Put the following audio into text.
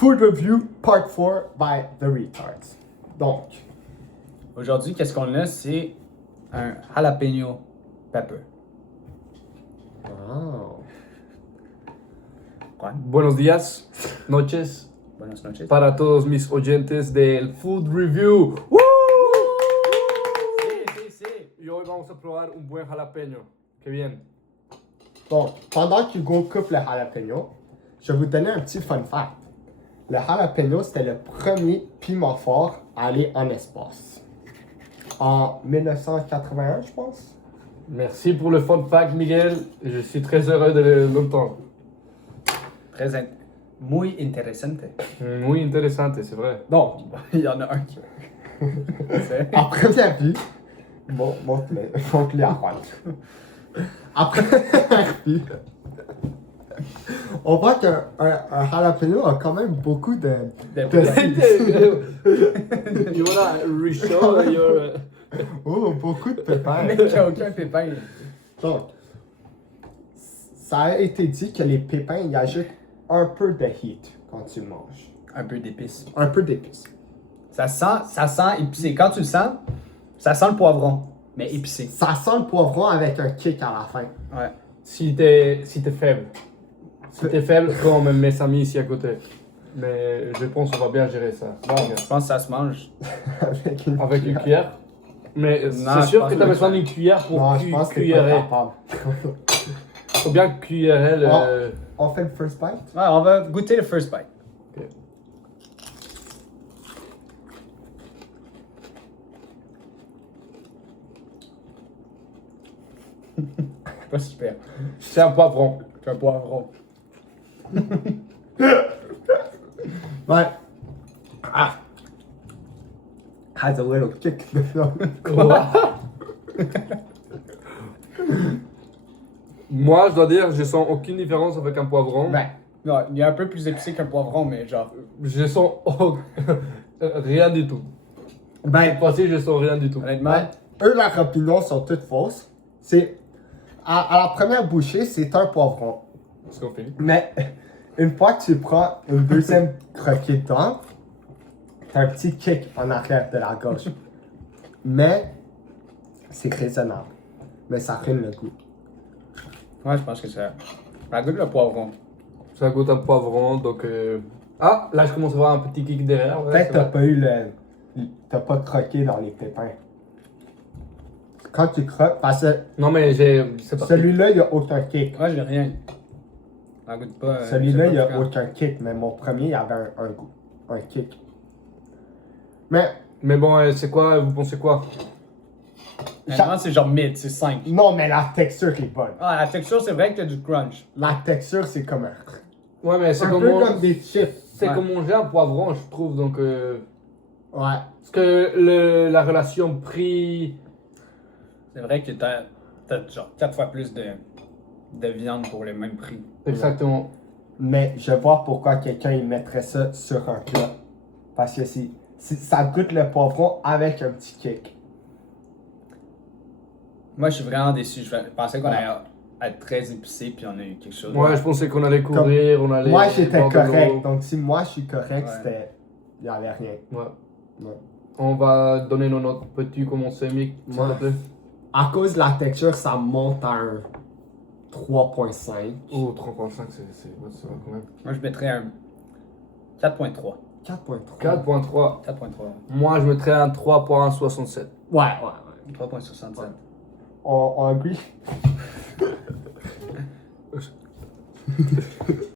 Food Review Part 4 by The Retards. Donc, aujourd'hui, qu'est-ce qu'on a? C'est un jalapeno pepper. oh. Juan, Buenos días, noches, buenas noches. para todos mis oyentes del Food Review. ¡Woo! Sí. Y hoy vamos a probar un buen jalapeño. Qué bien. Donc, pendant qu'Hugo coupe le jalapeno, je vais vous donner un petit fun fact. Le jalapeno, c'était le premier piment fort à aller en espace. En 1981, je pense. Merci pour le fun fact, Miguel. Je suis très heureux de l'entendre. Muy interesante. Muy interesante, c'est vrai. Donc, Il y en a un qui. C'est- à première vue, montre-le à Juan. À première vue, on voit qu'un jalapeno a quand même beaucoup de You wanna reshow your... oh, beaucoup de pépins. Mec, il n'y a aucun pépin. Donc, ça a été dit que les pépins, ils ajoutent un peu de heat quand tu le manges. Un peu d'épices. Un peu d'épices. Ça sent épicé. Quand tu le sens, ça sent le poivron, mais épicé. Ça sent le poivron avec un kick à la fin. Ouais. Si t'es faible. Si t'es faible, comme mes amis ici à côté. Mais je pense qu'on va bien gérer ça. Bon, je pense que ça se mange. avec une Avec une cuillère. Mais Non, c'est je sûr pense que que t'as le- besoin d'une cuillère pour Non, je pense que t'es pas cuillère. capable. Faut bien cuillère le... On fait le first bite? Ouais, on va goûter le first bite. Ok. Pas super. C'est un poivron. C'est un poivron. Ouais. Ah. Has a little kick. Moi, je dois dire, je sens aucune différence avec un poivron. Ben, Non, il est un peu plus épicé qu'un poivron, mais genre. Je sens rien du tout. ben, Cette fois-ci, je sens rien du tout. Honnêtement, ouais. Eux, leurs opinions sont toutes fausses. C'est. À la première bouchée, c'est un poivron. Est-ce qu'on finit? Mais une fois que tu prends une deuxième croquée dedans, t'as un petit kick en arrière de la gauche. Mais c'est raisonnable. Mais ça ruine le goût. ouais, je pense que ça. Ça goûte le poivron. Ça goûte un poivron, donc... Ah, là, je commence à voir un petit kick derrière. ouais, Peut-être c'est t'as vrai. pas eu le. T'as pas croqué dans les pépins. Quand tu croques, parce que Non, mais c'est parti. celui-là, il n'y a aucun kick. Moi, j'ai rien. Ça goûte pas. Celui-là, il n'y c'est a pas aucun kick, mais mon premier, il avait un goût. Un kick. Mais, Mais bon, c'est quoi, vous pensez quoi? Honnêtement, c'est genre mid, c'est 5. non, mais la texture est bonne. Ah, la texture, c'est vrai qu'il y a du crunch. La texture, c'est comme un. Ouais, mais c'est Un comme, peu comme des chips. c'est Ouais. comme manger un poivron, je trouve, donc... Ouais. Parce que la relation prix... C'est vrai que t'as genre 4 fois plus de viande pour le même prix. Exactement. Mais je vois pourquoi quelqu'un il mettrait ça sur un plat. Parce que ça goûte le poivron avec un petit kick. Moi, je suis vraiment déçu. Je pensais qu'on allait être très épicé, puis on a eu quelque chose. Ouais, je pensais qu'on allait courir, on allait... Moi, j'étais boire de l'eau. correct. Donc, si moi, je suis correct, Ouais. c'était. Il n'y avait rien. Ouais. Ouais. On va donner nos notes. Peux-tu commencer, Mick, s'il Ouais. te plaît? À cause de la texture, ça monte à un 3.5. Oh, 3.5, c'est vrai quand même. Moi, je mettrais un 4.3. 4.3. 4.3. 4.3. Moi, je mettrais un 3.67. Ouais. 3.67. On agree.